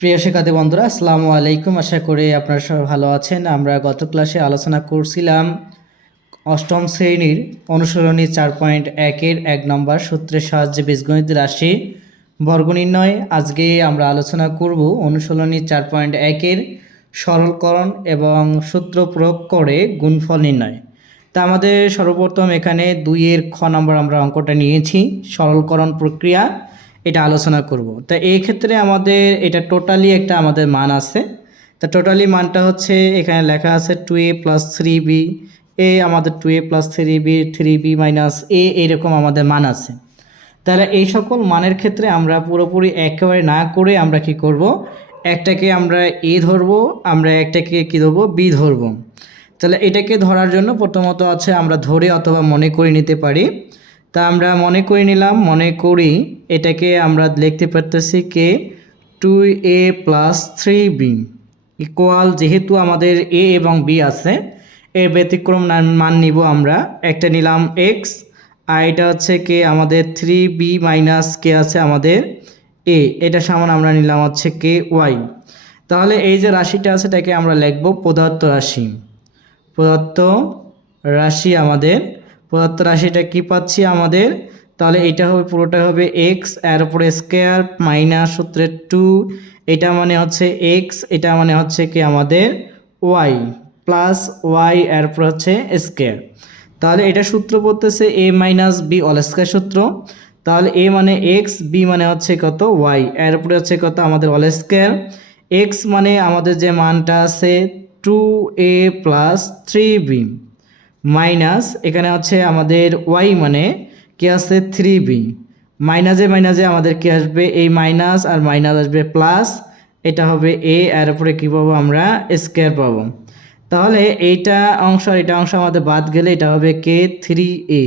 প্রিয় শিক্ষার্থী বন্ধুরা, আসসালামু আলাইকুম। আশা করি আপনারা সবাই ভালো আছেন। আমরা গত ক্লাসে আলোচনা করছিলাম অষ্টম শ্রেণির অনুসরণী চার পয়েন্ট একের এক নম্বর সূত্রের সাহায্যে বীজগণিত রাশি বর্গ নির্ণয়। আজকে আমরা আলোচনা করব অনুসরণী চার পয়েন্ট একের সরলকরণ এবং সূত্র প্রয়োগ করে গুণফল নির্ণয়। তা আমাদের সর্বপ্রথম এখানে দুইয়ের খ নম্বর আমরা অঙ্কটা নিয়েছি। সরলকরণ প্রক্রিয়া এটা আলোচনা করব। তা এই ক্ষেত্রে আমাদের এটা টোটালি একটা আমাদের মান আছে। তা টোটালি মানটা হচ্ছে এখানে লেখা আছে two A plus three B এ আমাদের two A plus three B three B minus A এরকম আমাদের মান আছে। তাহলে এই সকল মানের ক্ষেত্রে আমরা পুরোপুরি একেবারে না করে আমরা কি করব? একটাকে আমরা এ ধরবো, আমরা একটাকে কি ধরবো? বি ধরবো। তাহলে এটাকে ধরার জন্য প্রথমত আছে আমরা ধরে অথবা মনে করে নিতে পারি। তা আমরা মনে করে নিলাম, মনে করি এটাকে আমরা লিখতে পারতেছি কে two A plus three B equal যেহেতু আমাদের এ এবং বি আছে, এর ব্যতিক্রম মান নিব আমরা। একটা নিলাম এক্স আর এটা হচ্ছে কে আমাদের থ্রি বি মাইনাস কে আছে আমাদের এ এটা সামান আমরা নিলাম হচ্ছে কে ওয়াই তাহলে এই যে রাশিটা আছে, এটাকে আমরা লিখব পদার্থ রাশি। প্রদত্ত রাশি আমাদের প্রদত্ত রাশিটা কি পাচ্ছি আমাদের? তাহলে এটা হবে, পুরোটা হবে এক্সের উপরে স্কোয়ার মাইনাস সূত্রের টু এটা মানে হচ্ছে এক্স এটা মানে হচ্ছে কি আমাদের ওয়াই প্লাস ওয়াই এর উপর হচ্ছে স্কোয়ার তাহলে এটা সূত্র পড়তেছে A minus B all square সূত্র। তাহলে এ মানে এক্স বি মানে হচ্ছে কত? ওয়াই এর উপরে হচ্ছে কত? আমাদের অল স্কোয়ার এক্স মানে আমাদের যে মানটা আছে two A plus three B minus, এখানে হচ্ছে আমাদের ওয়াই মানে কি আছে? থ্রি বি মাইনাসে মাইনাসে আমাদের কি আসবে? এই মাইনাস আর মাইনাস আসবে প্লাস এটা হবে এ এর উপরে কী পাবো আমরা? স্কোয়ার পাবো। তাহলে এইটা অংশ আর এটা অংশ আমাদের বাদ গেলে এটা হবে কে? থ্রি এ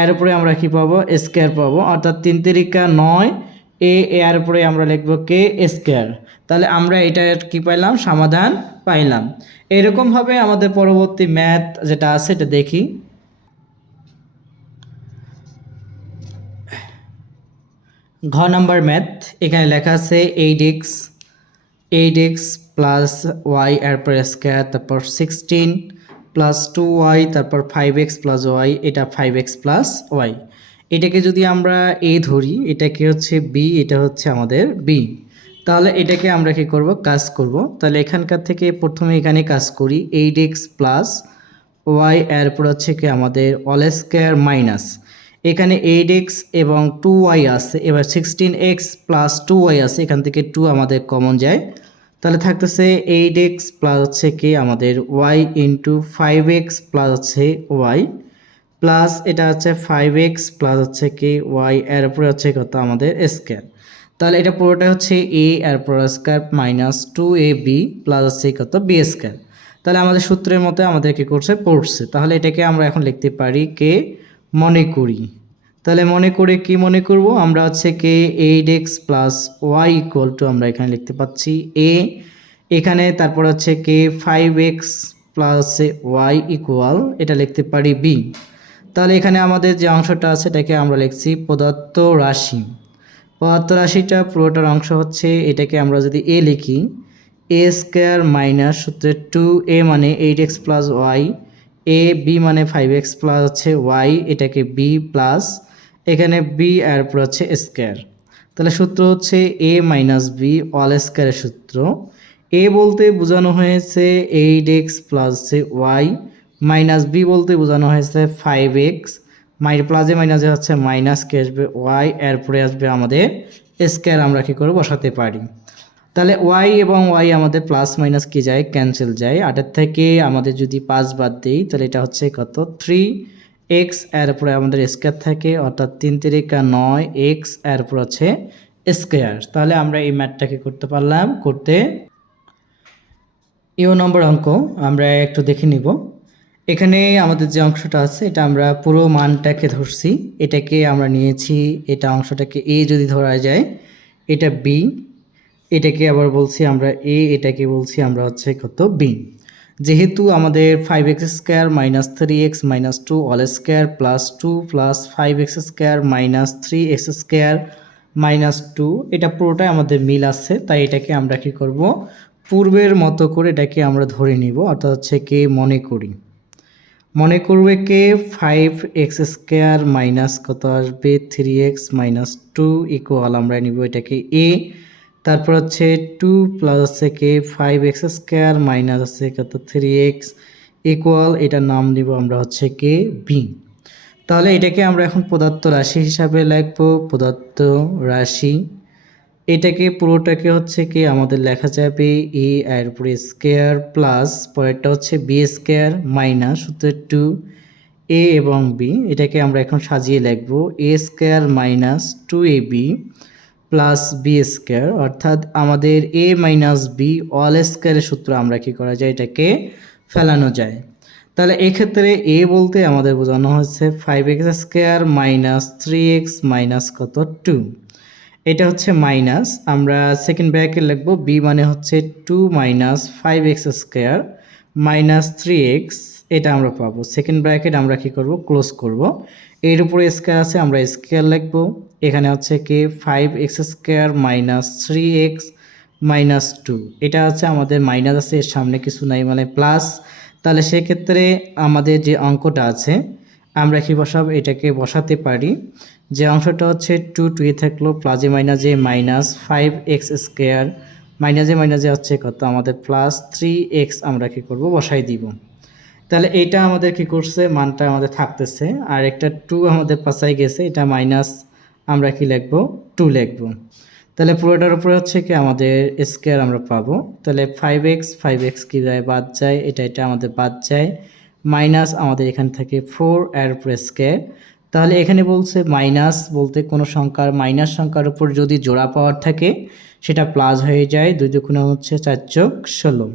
এর উপরে আমরা কি পাবো? স্কোয়ার পাবো। অর্থাৎ তিন তিরিকা নয় এ এর উপরে আমরা লিখব কে স্কোয়ার তাহলে আমরা এটার কি পাইলাম? সমাধান পাইলাম। এরকমভাবে আমাদের পরবর্তী ম্যাথ যেটা আছে, এটা দেখি। ঘ নাম্বার ম্যাথ এখানে লেখা আছে eight X eight X plus Y এরপর স্কোয়ার তারপর সিক্সটিন প্লাস টু ওয়াই তারপর ফাইভ এক্স প্লাস ওয়াই এটা ফাইভ এক্স প্লাস ওয়াই এটাকে যদি আমরা এ ধরি, এটাকে হচ্ছে বি এটা হচ্ছে আমাদের বি তাহলে এটাকে আমরা কি করব? কাজ করব। তাহলে এখানকার থেকে প্রথমে এখানে কাজ করি এইট এক্স প্লাস ওয়াই এরপর হচ্ছে কি আমাদের অল স্কোয়ার মাইনাস এখানে এইট এক্স এবং টু ওয়াই আছে, এবার sixteen X plus two Y আছে, এখান থেকে টু আমাদের কমন যায়। তাহলে থাকতেছে এইট এক্স প্লাস হচ্ছে কি আমাদের Y into five X plus হচ্ছে ওয়াই প্লাস এটা হচ্ছে ফাইভ এক্স প্লাস হচ্ছে কি ওয়াই এর উপরে হচ্ছে কত আমাদের স্কোয়ার তাহলে এটা পুরোটা হচ্ছে এ এর পর square minus two A B plus হচ্ছে কত বি স্কোয়ার তাহলে আমাদের সূত্রের মতো আমাদের কি করছে? পড়ছে। তাহলে এটাকে আমরা এখন লিখতে পারি কে? মনে করি। তাহলে মনে করে কি মনে করব? আমরা হচ্ছে কে? Eight X plus Y equal to আমরা এখানে লিখতে পাচ্ছি এ এখানে তারপর হচ্ছে কে? Five X plus Y equal এটা লিখতে পারি বি তাহলে এখানে আমাদের যে অংশটা আছে এটাকে আমরা লিখছি প্রদত্ত রাশি। পদার্থ রাশিটা পুরোটার অংশ হচ্ছে এটাকে আমরা যদি এ লিখি এ স্কোয়ার মাইনাস সূত্রের টু এ মানে eight X plus Y A B মানে ফাইভ এক্স প্লাস হচ্ছে ওয়াই এটাকে বি প্লাস এখানে বি আর উপর হচ্ছে স্কোয়ার। তাহলে সূত্র হচ্ছে এ মাইনাস বি অল স্কোয়ারের সূত্র। এ বলতে বোঝানো হয়েছে এইট এক্স প্লাস হচ্ছে ওয়াই মাইনাস বি বলতে বোঝানো হয়েছে ফাইভ এক্স মাই প্লাসে মাইনাসে হচ্ছে মাইনাস কে আসবে ওয়াই এরপরে আসবে আমাদের স্কোয়ার আমরা কী করে বসাতে পারি। তাহলে ওয়াই এবং ওয়াই আমাদের প্লাস মাইনাস কি যায়? ক্যান্সেল যায়। আটের থেকে আমাদের যদি পাঁচ বাদ দিই, তাহলে এটা হচ্ছে কত? থ্রি এক্সের উপরে আমাদের স্কোয়ার থাকে, অর্থাৎ তিন তিরিকা নয় এক্সের উপর হচ্ছে স্কোয়ার তাহলে আমরা এই ম্যাথটাকে করতে পারলাম, করতে ইউ নম্বর অঙ্ক, আমরা একটু দেখে নিব। এখানে আমাদের যে অংশটা আছে, এটা আমরা পুরো মানটাকে ধরছি। এটাকে আমরা নিয়েছি, এটা অংশটাকে এ যদি ধরা যায়, এটা বি এটাকে আবার বলছি আমরা এ এটাকে বলছি আমরা হচ্ছে কত? বি যেহেতু আমাদের five X square minus three X minus two all square plus two plus five X square minus three X square minus two এটা পুরোটাই আমাদের মিল আছে, তাই এটাকে আমরা কি করব? পূর্বের মতো করে এটাকে আমরা ধরে নিব, অর্থাৎ হচ্ছে কে মনে করি। মনে করবে কে? ফাইভ এক্স স্কোয়ার মাইনাস কত আসবে? Three X minus two equal আমরা নিব এটাকে এ তারপর হচ্ছে টু প্লাস হচ্ছে কে? ফাইভ এক্স স্কোয়ার মাইনাস হচ্ছে কত? থ্রি এক্স ইকুয়াল এটার নাম দিব আমরা হচ্ছে কে? বি তাহলে এটাকে আমরা এখন পদার্থ রাশি হিসাবে লিখব। পদার্থ রাশি এটাকে পুরোটাকে হচ্ছে কি আমাদের লেখা যাবে এ এর উপরে স্কোয়ার প্লাস পরেরটা হচ্ছে বি স্কোয়ার মাইনাস সূত্রের টু এ এবং বি এটাকে আমরা এখন সাজিয়ে লিখব। A square minus two A B plus B square অর্থাৎ আমাদের এ মাইনাস বি অল স্কোয়ারের সূত্র আমরা কি করা যায়? এটাকে ফেলানো যায়। তাহলে এক্ষেত্রে এ বলতে আমাদের বোঝানো হচ্ছে five X square minus three X minus কত? টু এটা হচ্ছে মাইনাস আমরা সেকেন্ড ব্র্যাকেট লিখব বি মানে হচ্ছে two minus five X square minus three X এটা আমরা পাবো। সেকেন্ড ব্র্যাকেট আমরা কি করব? ক্লোজ করব। এর উপরে স্কোয়ার আছে, আমরা স্কোয়ার লিখব। এখানে হচ্ছে কি? Five X square minus three X minus two এটা হচ্ছে আমাদের মাইনাস আছে, এর সামনে কিছু নাই মানে প্লাস তাহলে সেক্ষেত্রে আমাদের যে অঙ্কটা আছে আমরা কি বসাব? এটাকে বসাতে পারি। যে অংশটা হচ্ছে টু টু থাকল প্লাজে মাইনাসে মাইনাস ফাইভ এক্স স্কোয়ার মাইনাসে মাইনাসে হচ্ছে কত? আমাদের প্লাস থ্রি এক্স আমরা কি করব? বসাই দিব। তাহলে এইটা আমাদের কি করছে? মানটা আমাদের থাকতেছে। আর একটা টু আমাদের পাশায় গেছে। এটা মাইনাস আমরা কি লিখব? টু লিখব। তাহলে পুরোটার উপরে হচ্ছে কি? আমাদের স্কোয়ার আমরা পাবো। তাহলে ফাইভ এক্স ফাইভ এক্স কী যায় বাদ যায়। এটা এটা আমাদের বাদ যায়। মাইনাস আমাদের এখান থেকে ফোর এর প্রেসকে তাহলে এখানে বলছে মাইনাস বলতে কোনো সংখ্যার, মাইনাস সংখ্যার উপর যদি জোড়া পাওয়ার থাকে, সেটা প্লাস হয়ে যায়, দুই দুগুণে হচ্ছে চার চোখ ষোলো।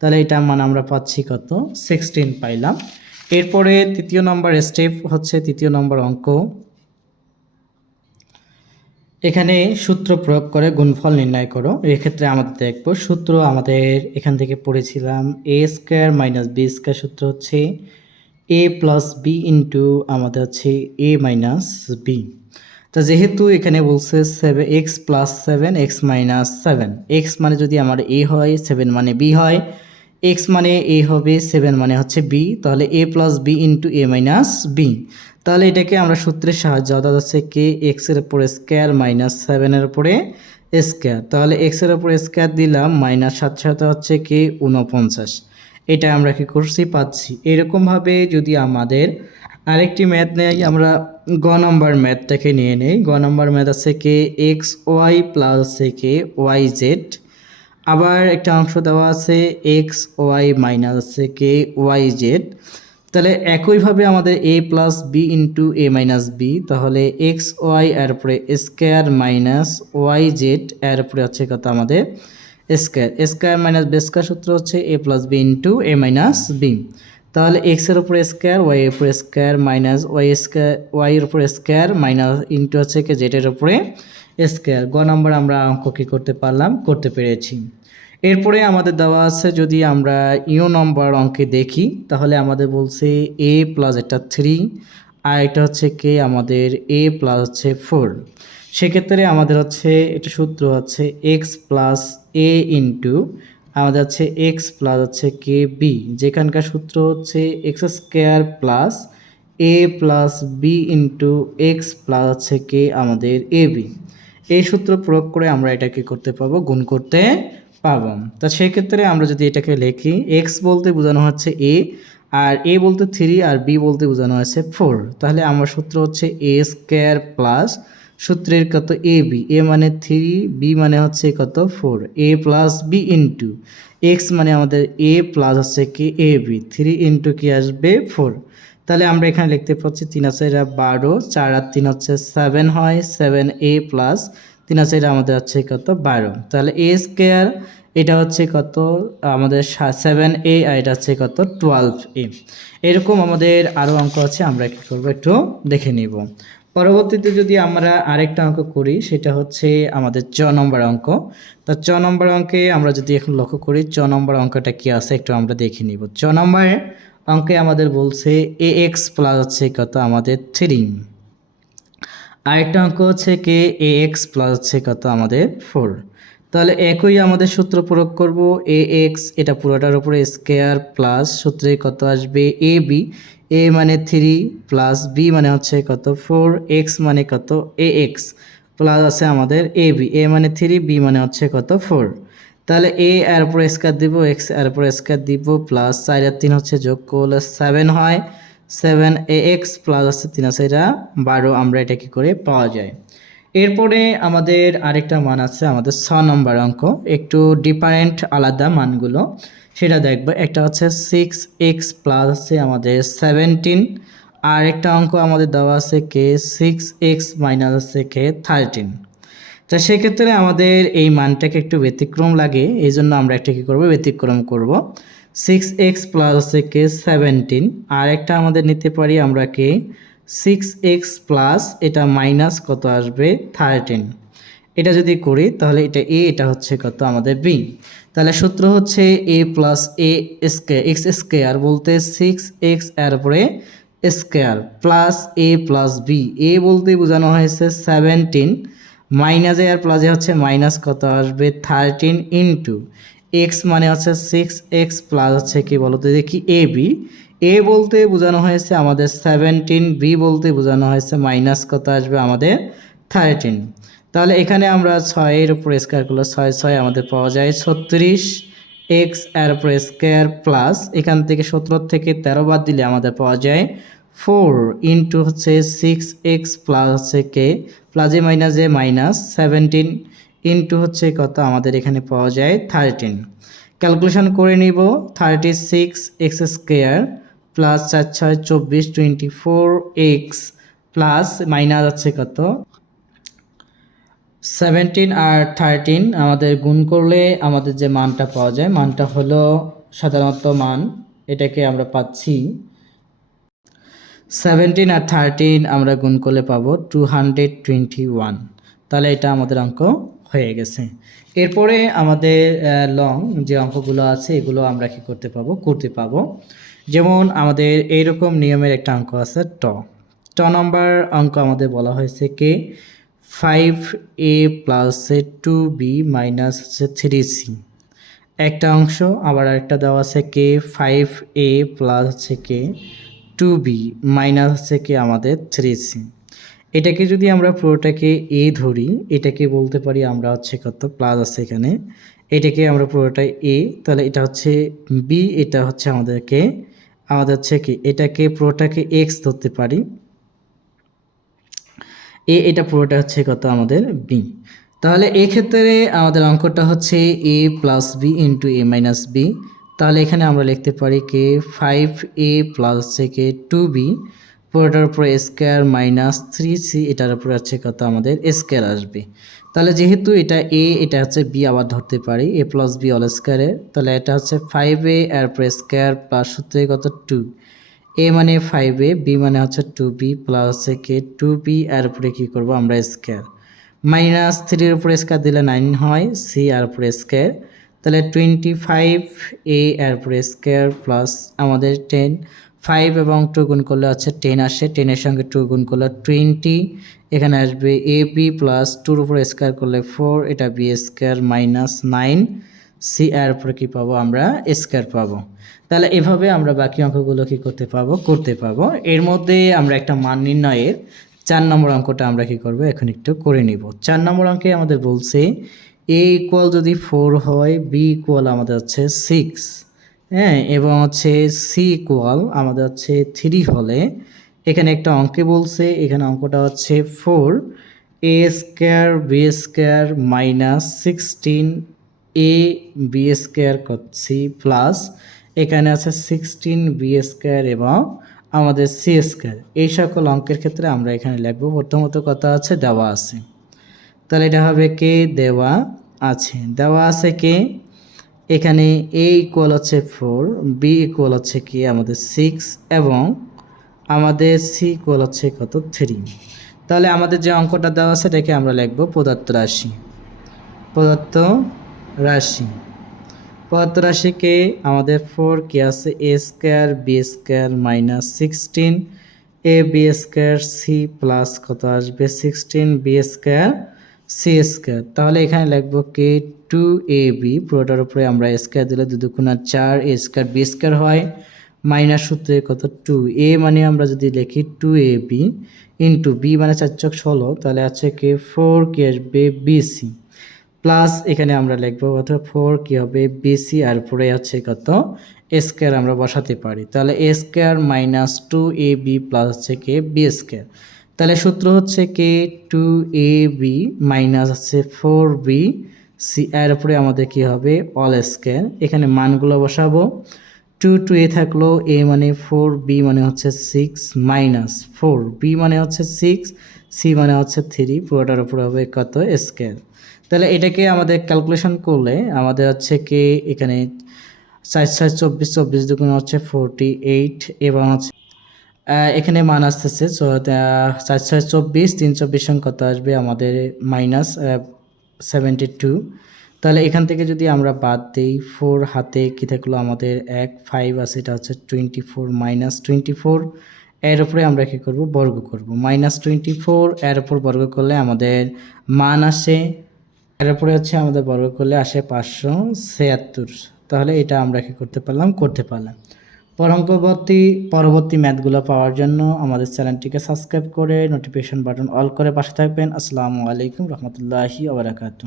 তাহলে এটা মানে আমরা পাচ্ছি কত? সিক্সটিন পাইলাম। এরপরে তৃতীয় নম্বর স্টেপ হচ্ছে তৃতীয় নম্বর অঙ্ক। এখানে সূত্র প্রয়োগ করে গুণফল নির্ণয় করো। এক্ষেত্রে আমাদের দেখব, সূত্র আমাদের এখান থেকে পড়েছিলাম A square minus B square সূত্র হচ্ছে এ প্লাস বি ইন্টু আমাদের হচ্ছে এ মাইনাস বি তা যেহেতু এখানে বলছে seven X plus seven X minus seven X মানে যদি আমার এ হয় সেভেন মানে বি হয় এক্স মানে এ হবে সেভেন মানে হচ্ছে বি তাহলে A plus B into A minus B তাহলে এটাকে আমরা সূত্রের সাহায্যে, অর্থাৎ হচ্ছে কে এক্সের উপরে স্কোয়ার মাইনাস সেভেনের উপরে স্কোয়ার তাহলে এক্সের উপরে স্কোয়ার দিলাম মাইনাস সাত সাথে হচ্ছে কে উনপঞ্চাশ এটা আমরা কি করছি? পাচ্ছি। এরকমভাবে যদি আমাদের আরেকটি ম্যাথ নেই, আমরা গ নম্বর ম্যাথটাকে নিয়ে নেই। গ নম্বর ম্যাথ আছে কে এক্স ওয়াই প্লাস আছে কে ওয়াই জেড আবার একটা অংশ দেওয়া আছে এক্স ওয়াই মাইনাস আছে কে ওয়াই জেড তাহলে একইভাবে আমাদের A plus B into A minus B তাহলে এক্স ওয়াই এর উপরে স্কোয়ার মাইনাস ওয়াই জেড এর উপরে হচ্ছে কত আমাদের square square minus B square সূত্র হচ্ছে A plus B into A minus B তাহলে এক্সের উপরে স্কোয়ার ওয়াই এর উপরে square minus Y square Y এর উপরে স্কোয়ার মাইনাস ইন্টু হচ্ছে কি জেডের উপরে স্কোয়ার গ নম্বর আমরা অঙ্ক কী করতে পারলাম? করতে পেরেছি। এরপরে আমাদের দেওয়া আছে যদি আমরা ইউ নম্বর অঙ্কে দেখি, তাহলে আমাদের বলছে এ প্লাস এটা থ্রি আর এটা হচ্ছে কে আমাদের এ প্লাস হচ্ছে ফোর সেক্ষেত্রে আমাদের হচ্ছে, এটা সূত্র হচ্ছে এক্স প্লাস এ ইন্টু আমাদের হচ্ছে এক্স প্লাস হচ্ছে কে বি যেখানকার সূত্র হচ্ছে X square plus A plus B into X plus হচ্ছে কে আমাদের এ বি এই সূত্র প্রয়োগ করে আমরা এটা কি করতে পারব, গুণ করতে পাবো। তা সেক্ষেত্রে আমরা যদি এটাকে লিখি এক্স বলতে বোঝানো হচ্ছে এ আর এ বলতে থ্রি আর বি বলতে বোঝানো হচ্ছে ফোর তাহলে আমার সূত্র হচ্ছে এ স্কোয়ার প্লাস সূত্রের কত এ বি এ মানে থ্রি বি মানে হচ্ছে কত four A plus B into X মানে আমাদের এ প্লাস হচ্ছে কি এ বি থ্রি ইন্টু কি আসবে ফোর তাহলে আমরা এখানে লিখতে পাচ্ছি তিন আছে বারো, চার আর তিন হচ্ছে সেভেন হয় সেভেন এ প্লাস তিন আছে, এটা আমাদের হচ্ছে কত? বারো। তাহলে এ স্কোয়ার এটা হচ্ছে কত? আমাদের সেভেন এ আর এটা হচ্ছে কত? টুয়েলভ এ এরকম আমাদের আরও অঙ্ক আছে, আমরা কী করব একটু দেখে নিব। পরবর্তীতে যদি আমরা আরেকটা অঙ্ক করি, সেটা হচ্ছে আমাদের চ নম্বর অঙ্ক। তো চ নম্বর অঙ্কে আমরা যদি এখন লক্ষ্য করি, চ নম্বর অঙ্কটা কী আছে, একটু আমরা দেখে নিব। চ নম্বর অঙ্কে আমাদের বলছে এ এক্স প্লাস হচ্ছে কত? আমাদের থ্রি আরেকটা অঙ্ক হচ্ছে কে এ এক্স প্লাস হচ্ছে কত আমাদের ফোর তাহলে একই আমাদের সূত্র প্রয়োগ করব এ এক্স এটা পুরোটার উপরে স্কেয়ার প্লাস সূত্রে কত আসবে এ বি এ মানে থ্রি প্লাস বি মানে হচ্ছে কত ফোর এক্স মানে কত এ এক্স প্লাস আছে আমাদের এ বি এ মানে থ্রি বি মানে হচ্ছে কত ফোর তাহলে এ এর উপরে স্কোয়ার দিব এক্সের উপরে স্কোয়ার দিব প্লাস চার আর তিন হচ্ছে যোগ করলে সেভেন হয়। সেভেন এ এক্স প্লাস আছে তিন আছে, এটা বারো, আমরা এটা কি করে পাওয়া যায়। এরপরে আমাদের আরেকটা মান আছে, আমাদের ছ নম্বর অঙ্ক, একটু ডিফারেন্ট আলাদা মানগুলো। সেটা দেখব, একটা হচ্ছে সিক্স এক্স প্লাস আছে আমাদের সেভেন্টিন আর একটা অঙ্ক আমাদের দেওয়া আছে কে সিক্স এক্স মাইনাস আছে কে থার্টিন তা সেক্ষেত্রে আমাদের এই মানটাকে একটু ব্যতিক্রম লাগে, এই জন্য আমরা একটা কী করব, ব্যতিক্রম করব। সিক্স এক্স প্লাস হচ্ছে কে সেভেন্টিন আর একটা আমাদের নিতে পারি আমরা কে? সিক্স এক্স প্লাস এটা মাইনাস কত আসবে? থার্টিন এটা যদি করি, তাহলে এটা এ এটা হচ্ছে কত আমাদের বি তাহলে সূত্র হচ্ছে এ প্লাস এ স্কে এক্স স্কেয়ার বলতে সিক্স এক্সের উপরে square plus A plus B A বলতে বোঝানো হয়েছে সেভেন্টিন মাইনাসে আর প্লাসে হচ্ছে মাইনাস কত আসবে? থার্টিন ইন্টু এক্স মানে হচ্ছে সিক্স এক্স প্লাস হচ্ছে কি বলতো? দেখি এ বি এ বলতে বোঝানো হয়েছে আমাদের সেভেন্টিন বি বলতে বোঝানো হয়েছে মাইনাস কত আসবে? আমাদের থার্টিন তাহলে এখানে আমরা ছয়ের উপর স্কোয়ার করলে ছয় ছয় আমাদের পাওয়া যায় ছত্রিশ এক্সের উপর স্কোয়ার প্লাস এখান থেকে সতেরো থেকে তেরো বাদ দিলে আমাদের পাওয়া যায় ফোর ইন্টু হচ্ছে সিক্স এক্স প্লাস হচ্ছে কে প্লাসে মাইনাসে মাইনাস সেভেন্টিন ইন্টু হচ্ছে কত আমাদের এখানে পাওয়া যায় থার্টিন ক্যালকুলেশন করে নিব thirty six x square plus চার ছয় চব্বিশ twenty four x plus minus আছে কত? সেভেন্টিন আর থার্টিন আমাদের গুণ করলে আমাদের যে মানটা পাওয়া যায়, মানটা হলো সাধারণত মান, এটাকে আমরা পাচ্ছি। সেভেন্টিন আর থার্টিন আমরা গুণ করলে পাবো টু হান্ড্রেড টোয়েন্টি ওয়ান তাহলে এটা আমাদের অঙ্ক হয়ে গেছে। এরপরে আমাদের লং যে অঙ্কগুলো আছে, এগুলো আমরা কি করতে পাবো? করতে পাবো। যেমন আমাদের এইরকম নিয়মের একটা অঙ্ক আছে ট। ট নম্বর অঙ্ক আমাদের বলা হয়েছে কে? Five a plus two b minus হচ্ছে থ্রি সি একটা অংশ, আবার একটা দেওয়া আছে কে? ফাইভ এ প্লাস হচ্ছে কে? টু বি মাইনাস হচ্ছে কি? আমাদের থ্রি সি এটাকে যদি আমরা পুরোটাকে এ ধরি, এটাকে বলতে পারি আমরা হচ্ছে কত? প্লাস আছে এখানে। এটাকে আমরা পুরোটাই এ তাহলে এটা হচ্ছে বি এটা হচ্ছে আমাদেরকে, আমাদের হচ্ছে কি? এটাকে পুরোটাকে এক্স ধরতে পারি। এ এটা পুরোটা হচ্ছে কত? আমাদের বি তাহলে এক্ষেত্রে আমাদের অঙ্কটা হচ্ছে a plus b into a minus b তাহলে এখানে আমরা লিখতে পারি কে? ফাইভ এ প্লাস হচ্ছে কে? টু বি পুরোটার উপরে স্কোয়ার মাইনাস থ্রি সি এটার উপরে হচ্ছে কত আমাদের স্কোয়ার আসবে। তাহলে যেহেতু এটা এ এটা হচ্ছে বি আবার ধরতে পারি এ প্লাস বি অল স্কোয়ারের তাহলে এটা হচ্ছে ফাইভ এ এর উপরে স্কোয়ার প্লাস সূত্রে কত? টু এ মানে ফাইভ এ বি মানে হচ্ছে টু বি প্লাস হচ্ছে কে? টু বি এর উপরে কী করব আমরা স্কোয়ার মাইনাস থ্রির উপরে স্কোয়ার দিলে নাইন হয় সি আর উপরে স্কোয়ার তাহলে টোয়েন্টি ফাইভ এ এর উপরে স্কোয়ার প্লাস আমাদের টেন ফাইভ এবং টু গুণ করলে হচ্ছে টেন আসে। টেনের সঙ্গে টু গুণ করলে টোয়েন্টি এখানে আসবে এ বি প্লাস টুর উপরে স্কোয়ার করলে ফোর এটা b square minus nine c এর উপরে কী পাবো আমরা? স্কোয়ার পাবো। তাহলে এভাবে আমরা বাকি অঙ্কগুলো কী করতে পাবো? করতে পাবো। এর মধ্যে আমরা একটা মান নির্ণয়ের চার নম্বর অঙ্কটা আমরা কি করব? এখন একটু করে নিব। চার নম্বর অঙ্কে আমাদের বলছে এ ইকুয়াল যদি ফোর হয় বি ইকুয়াল আমাদের হচ্ছে সিক্স হ্যাঁ এবং হচ্ছে সি ইকুয়াল আমাদের হচ্ছে থ্রি হলে। এখানে একটা অঙ্কে বলছে, এখানে অঙ্কটা হচ্ছে four a square b square minus sixteen a b square c plus এখানে আছে সিক্সটিন বি স্কোয়ার এবং আমাদের সি স্কোয়ার এই সকল অঙ্কের ক্ষেত্রে আমরা এখানে লিখব, প্রথমত কথা আছে দেওয়া আছে। তাহলে এটা হবে কে? দেওয়া আছে। দেওয়া আছে কে? এখানে এ ইকুয়াল হচ্ছে ফোর বি ইকুয়াল হচ্ছে কি? আমাদের সিক্স এবং আমাদের সি ইকুয়াল হচ্ছে কত? থ্রি তাহলে আমাদের যে অঙ্কটা দেওয়া আছে, এটাকে আমরা লিখব পদার্থ রাশি। পদার্থ রাশি। পদার্থ রাশিকে আমাদের ফোর কি আছে? A square b square minus sixteen a b square c plus কত আসবে? Sixteen b square c square তাহলে এখানে লিখব কে টু এ বি পুরোটার উপরে আমরা স্কোয়ার দিলে দু দুগুণা চার এ স্কোয়ার বি স্কোয়ার হয়। মাইনাস সূত্রে কত? টু এ মানে আমরা যদি লিখি two a b into b মানে চার চক ষোলো, তাহলে আছে কে ফোর কি আসবে বিসি প্লাস এখানে আমরা লিখব অথবা ফোর কি হবে বিসি আর উপরে আছে কত? স্কোয়ার আমরা বসাতে পারি। তাহলে a square minus two a b plus হচ্ছে কে বি স্কোয়ার তাহলে সূত্র হচ্ছে কে টু এ বি মাইনাস হচ্ছে ফোর বি সি এর উপরে আমাদের কি হবে? অল স্কোয়ার এখানে মানগুলো বসাবো। টু টু এ থাকল এ মানে ফোর বি মানে হচ্ছে সিক্স মাইনাস ফোর বি মানে হচ্ছে সিক্স সি মানে হচ্ছে থ্রি পুরোটার উপরে হবে কত? স্কোয়ার তাহলে এটাকে আমাদের ক্যালকুলেশন করলে আমাদের হচ্ছে কি এখানে চার ছয় চব্বিশ চব্বিশ দুগুণ হচ্ছে ফোরটি এইট এবং হচ্ছে এখানে মান আসতেছে so, আহ, চার ছয় চব্বিশ তিন চব্বিশ কত আসবে? আমাদের মাইনাস সেভেন্টি টু তাহলে এখান থেকে যদি আমরা বাদ দিই ফোর হাতে কী থাকল? আমাদের এক ফাইভ আছে এটা হচ্ছে twenty four minus twenty four এর উপরে আমরা কী করব? বর্গ করব। মাইনাস টোয়েন্টি ফোর এর উপর বর্গ করলে আমাদের মান আসে। এর উপরে হচ্ছে আমাদের বর্গ করলে আসে পাঁচশো ছিয়াত্তর। তাহলে এটা আমরা কী করতে পারলাম? করতে পারলাম। পরবর্তী পরবর্তী ম্যাথগুলো পাওয়ার জন্য আমাদের চ্যানেলটিকে সাবস্ক্রাইব করে নোটিফিকেশন বাটন অল করে পাশে থাকবেন। আসসালামু আলাইকুম রহমতুল্লাহি ওবরাকাতু